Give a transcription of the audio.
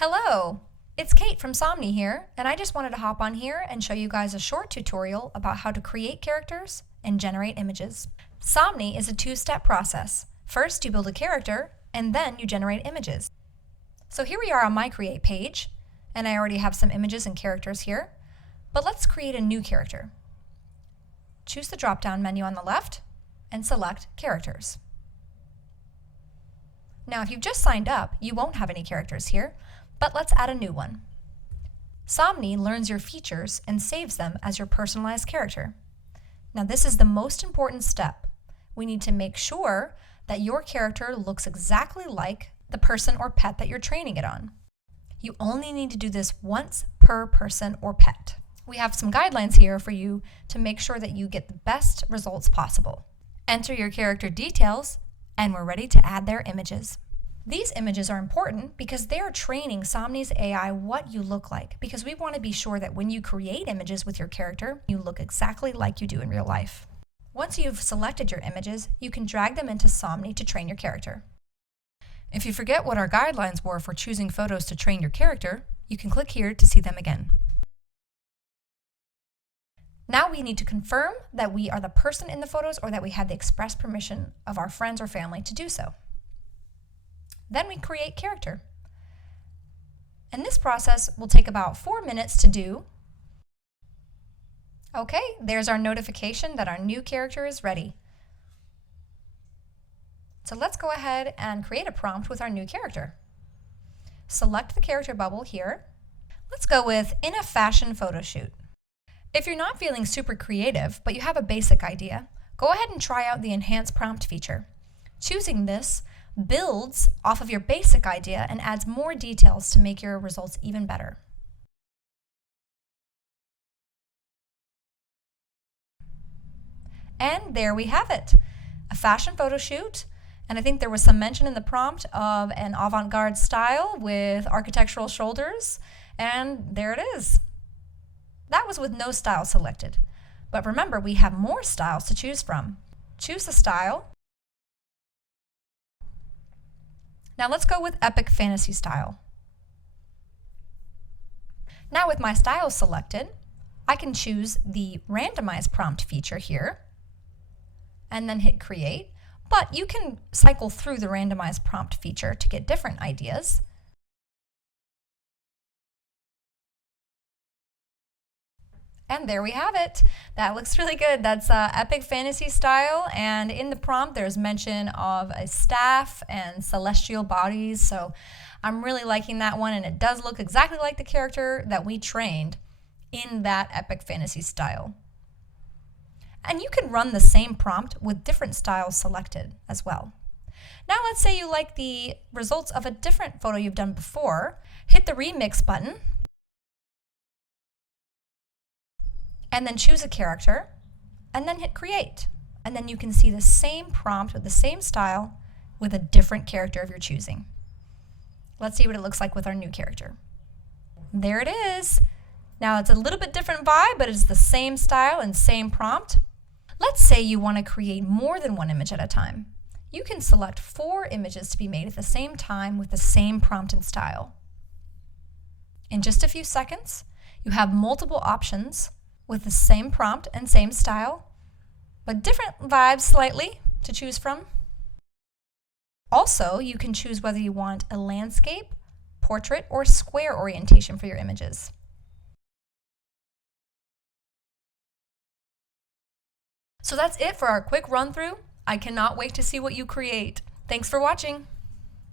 Hello, it's Kate from Somny here, and I just wanted to hop on here and show you guys a short tutorial about how to create characters and generate images. Somny is a two-step process. First, you build a character, and then you generate images. So here we are on my Create page, and I already have some images and characters here, but let's create a new character. Choose the drop-down menu on the left, and select Characters. Now, if you've just signed up, you won't have any characters here, but let's add a new one. Somny learns your features and saves them as your personalized character. Now, this is the most important step. We need to make sure that your character looks exactly like the person or pet that you're training it on. You only need to do this once per person or pet. We have some guidelines here for you to make sure that you get the best results possible. Enter your character details, and we're ready to add their images. These images are important because they are training Somny's AI what you look like, because we want to be sure that when you create images with your character, you look exactly like you do in real life. Once you've selected your images, you can drag them into Somny to train your character. If you forget what our guidelines were for choosing photos to train your character, you can click here to see them again. Now we need to confirm that we are the person in the photos or that we had the express permission of our friends or family to do so. Then we create character. And this process will take about 4 minutes to do. Okay, there's our notification that our new character is ready. So let's go ahead and create a prompt with our new character. Select the character bubble here. Let's go with in a fashion photo shoot. If you're not feeling super creative, but you have a basic idea, go ahead and try out the Enhance Prompt feature. Choosing this builds off of your basic idea and adds more details to make your results even better. And there we have it, a fashion photo shoot. And I think there was some mention in the prompt of an avant-garde style with architectural shoulders, and there it is. That was with no style selected. But remember, we have more styles to choose from. Choose the style. Now let's go with Epic Fantasy Style. Now with my style selected, I can choose the randomize prompt feature here and then hit create. But you can cycle through the randomize prompt feature to get different ideas. And there we have it. That looks really good. That's Epic Fantasy Style, and in the prompt there's mention of a staff and celestial bodies, so I'm really liking that one, and it does look exactly like the character that we trained in that Epic Fantasy Style. And you can run the same prompt with different styles selected as well. Now let's say you like the results of a different photo you've done before. Hit the remix button, and then choose a character, and then hit create. And then you can see the same prompt with the same style with a different character of your choosing. Let's see what it looks like with our new character. There it is. Now it's a little bit different vibe, but it's the same style and same prompt. Let's say you want to create more than one image at a time. You can select 4 images to be made at the same time with the same prompt and style. In just a few seconds, you have multiple options with the same prompt and same style, but different vibes slightly to choose from. Also, you can choose whether you want a landscape, portrait, or square orientation for your images. So that's it for our quick run through. I cannot wait to see what you create. Thanks for watching.